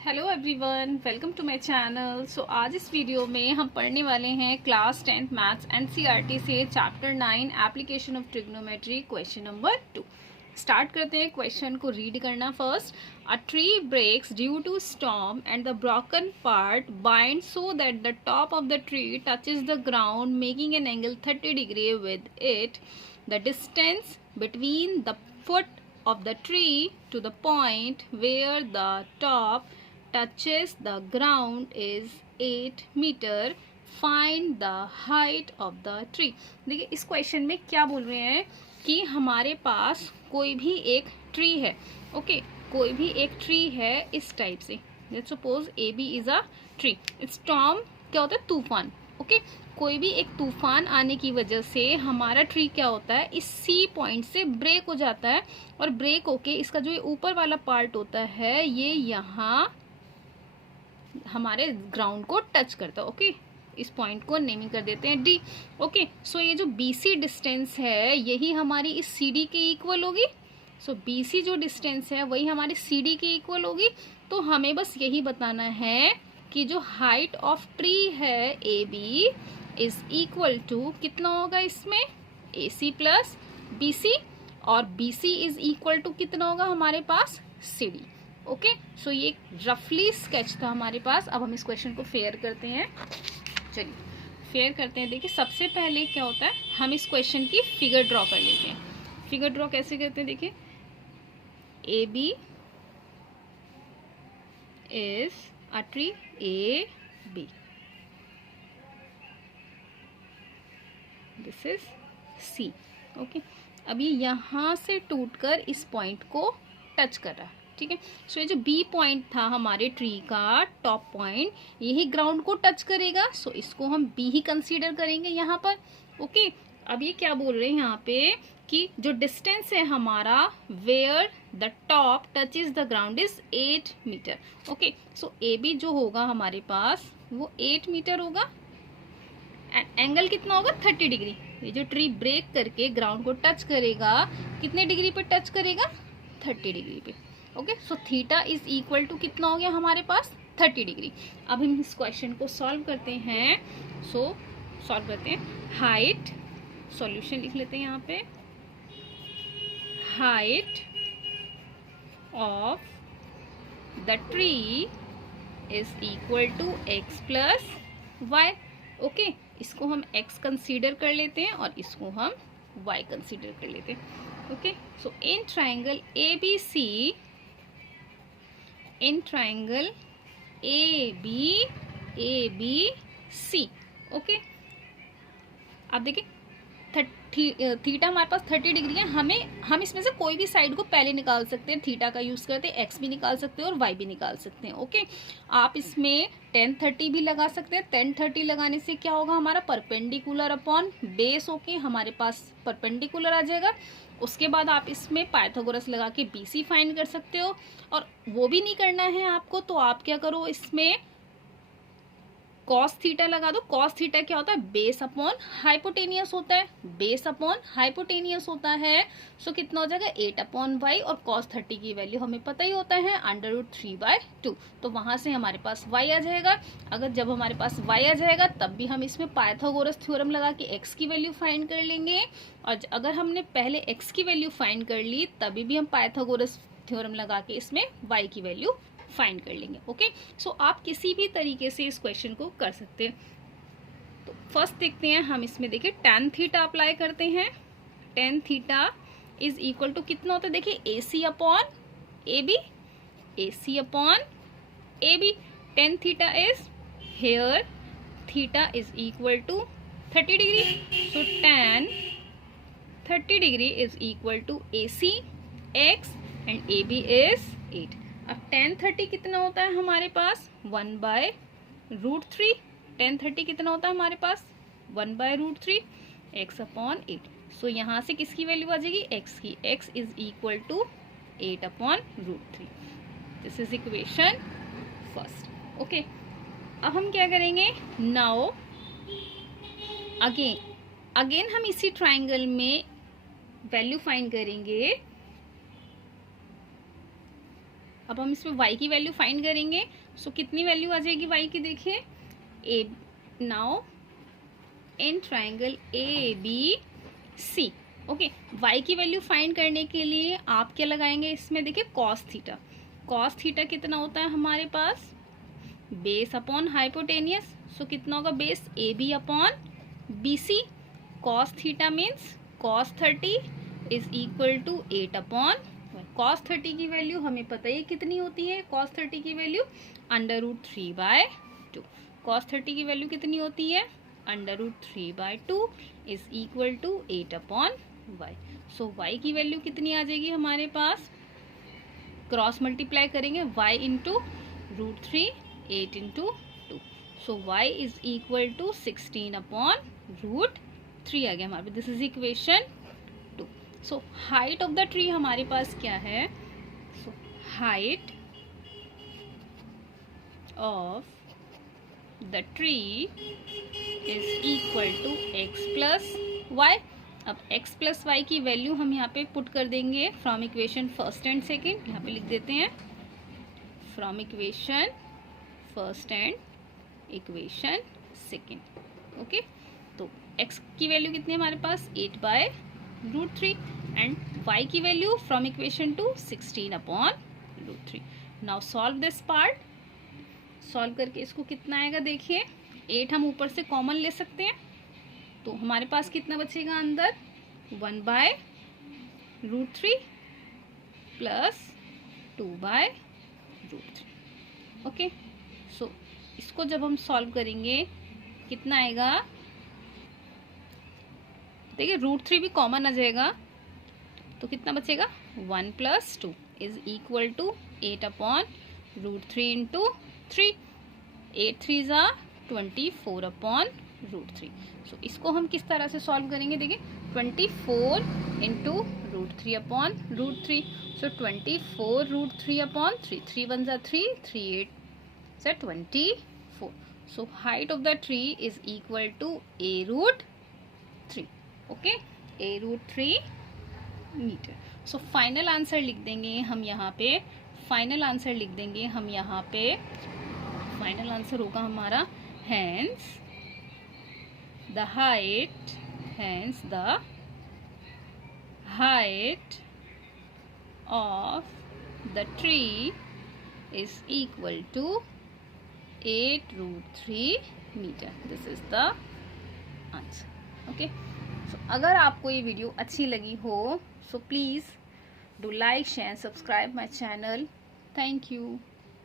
Hello everyone, welcome to my channel. So आज इस video में हम पढ़ने वाले हैं क्लास 10th मैथ्स एनसीईआरटी से chapter 9 application of trigonometry question number 2। Start करते हैं क्वेश्चन को रीड करना। First, a tree breaks due to storm and the broken part bind so that the top of the tree touches the ground making an angle 30 degree with it. The distance between the foot of the tree to the point where the top touches the ground is 8 meter. Find the height of the tree. देखिए इस question में क्या बोल रहे हैं कि हमारे पास कोई भी एक ट्री है। ओके, कोई भी एक ट्री है इस टाइप से। Let's suppose A B is a tree. Storm क्या होता है? तूफान। ओके, कोई भी एक तूफान आने की वजह से हमारा ट्री क्या होता है, इस सी पॉइंट से ब्रेक हो जाता है और ब्रेक होके इसका जो ये ऊपर वाला पार्ट होता है ये यहाँ हमारे ग्राउंड को टच करता है। ओके, इस पॉइंट को नेमिंग कर देते हैं डी। ओके, सो ये जो बीसी डिस्टेंस है यही हमारी इस सीडी के इक्वल होगी। सो बीसी जो डिस्टेंस है वही हमारी सीडी के इक्वल होगी। तो हमें बस यही बताना है कि जो हाइट ऑफ ट्री है A B is equal to कितना होगा इसमें, A C plus B C, और B C is equal to कितना होगा हमारे पास, सी डी। ओके, सो ये रफली स्केच था हमारे पास। अब हम इस क्वेश्चन को फेयर करते हैं। चलिए फेयर करते हैं। देखिए सबसे पहले क्या होता है, हम इस क्वेश्चन की फिगर ड्रॉ कर लेते हैं। फिगर ड्रॉ कैसे करते हैं? देखिए A B is a tree, A B, this is C. Okay, अभी यहां से टूटकर इस पॉइंट को टच कर रहा है। ठीक है, सो ये जो बी पॉइंट था हमारे ट्री का टॉप पॉइंट, यही ग्राउंड को टच करेगा। सो इसको हम बी ही कंसीडर करेंगे यहाँ पर। ओके, अब ये क्या बोल रहे हैं यहाँ पे कि जो डिस्टेंस है हमारा where the top touch is the ground is 8 meter. Okay, so A B जो होगा हमारे पास वो 8 मीटर होगा। एंगल कितना होगा? 30 डिग्री। ये जो ट्री ब्रेक करके ग्राउंड को टच करेगा कितने डिग्री पे टच करेगा? 30 डिग्री पे। Okay, so theta is equal to कितना हो गया हमारे पास? 30 डिग्री। अब हम इस क्वेश्चन को सॉल्व करते हैं। सो सॉल्व करते हैं। हाइट, सॉल्यूशन लिख लेते हैं यहाँ पे। Height of the tree is equal to X plus Y. Okay, इसको हम x कंसीडर कर लेते हैं और इसको हम y कंसीडर कर लेते हैं। Okay, so in triangle A B C, in triangle A B C. Okay, अब देखिए थीटा हमारे पास 30 डिग्री है। हम इसमें से कोई भी साइड को पहले निकाल सकते हैं। थीटा का यूज करते हैं, एक्स भी निकाल सकते हैं और वाई भी निकाल सकते हैं। ओके, आप इसमें 10-30 भी लगा सकते हैं। 10-30 लगाने से क्या होगा, हमारा परपेंडिकुलर अपॉन बेस होके हमारे पास परपेंडिकुलर आ जाएगा। उसके बाद आप इसमें पाइथागोरस लगा के बीसी फाइंड कर सकते हो। और वो भी नहीं करना है आपको तो आप क्या करो, इसमें कॉस थीटा लगा दो। कॉस थीटा क्या होता है? बेस अपॉन हाइपोटेनियस होता है। बेस अपॉन हाइपोटेनियस होता है। सो कितना हो जाएगा? 8 अपॉन वाई, और कॉस 30 की वैल्यू हमें पता ही होता है √3/2। तो वहां से हमारे पास वाई आ जाएगा। अगर जब हमारे पास वाई आ जाएगा तब भी हम इसमें पाइथागोरस थ्योरम लगा के एक्स की वैल्यू फाइंड कर लेंगे। और अगर हमने पहले एक्स की वैल्यू फाइंड कर ली तभी भी हम पाइथागोरस थ्योरम लगा के इसमें वाई की वैल्यू फाइंड कर लेंगे। ओके, सो आप किसी भी तरीके से इस क्वेश्चन को कर सकते हैं। तो फर्स्ट देखते हैं हम इसमें। देखिए tan थीटा अप्लाई करते हैं। tan theta is equal to कितना होता है? देखिए A C upon A B, A C upon A B. tan theta is here theta is equal to 30 degree. So tan 30 degree is equal to A C x and A B is 8। अब tan 30 कितना होता है हमारे पास? 1/√3। tan 30 कितना होता है हमारे पास? 1/√3 x upon 8। सो यहाँ से किसकी वैल्यू आ जाएगी? x की। x is equal to 8 upon √3। This is equation first. Okay, अब हम क्या करेंगे? नाउ अगेन हम इसी ट्राइंगल में वैल्यू फाइंड करेंगे। अब हम इसमें y की वैल्यू फाइंड करेंगे। सो कितनी वैल्यू आ जाएगी y की, देखिए A, now in triangle ABC, okay, y की वैल्यू फाइंड करने के लिए आप क्या लगाएंगे इसमें, देखिए cos थीटा। cos थीटा कितना होता है हमारे पास, बेस अपॉन हाइपोटेनियस। सो कितना होगा, base AB upon BC। cos theta means cos 30 is equal to 8 upon, cos 30 की वैल्यू हमें पता है कितनी होती है, cos 30 की वैल्यू √3/2। cos 30 की वैल्यू कितनी होती है, √3/2 is equal to 8 upon y। So y की वैल्यू कितनी आ जाएगी हमारे पास, क्रॉस मल्टीप्लाई करेंगे y into √3, 8 into 2। So y is equal to 16 upon √3 आ गया हमारे पास। This is equation 2। So height of the tree हमारे पास क्या है, so height of the tree is equal to x plus y. अब x प्लस वाई की वैल्यू हम यहाँ पे पुट कर देंगे from equation first and second. यहाँ पे लिख देते हैं from equation first and equation second. Okay, तो x की वैल्यू कितनी है हमारे पास, 8/√3 एंड y की value from equation two 16 upon √3। Now solve this part. Solve करके इसको कितना आएगा, देखिए 8 हम ऊपर से कॉमन ले सकते हैं, तो हमारे पास कितना बचेगा अंदर, 1/√3 प्लस 2/√3। ओके, सो इसको जब हम सॉल्व करेंगे कितना आएगा, देखिए √3 भी कॉमन आ जाएगा, तो कितना बचेगा, 1 + 2 is equal to 8 upon √3 into 3। 8 3 ज़ा 24 अपॉन √3। सो इसको हम किस तरह से सॉल्व करेंगे, देखिए 24 इंटू √3 अपॉन √3। सो 24 √3 अपॉन 3, 3 1 ज़ा 3, 3 8 ज़ा 24। So height of the tree is equal to a√3। Okay, a√3 meter. So final answer लिख देंगे हम यहाँ पे, फाइनल आंसर लिख देंगे हम यहाँ पे, फाइनल आंसर होगा हमारा hence the height of the tree is equal to 8√3 metre. This is the answer. Okay, so अगर आपको ये वीडियो अच्छी लगी हो so please do like share subscribe my channel. Thank you.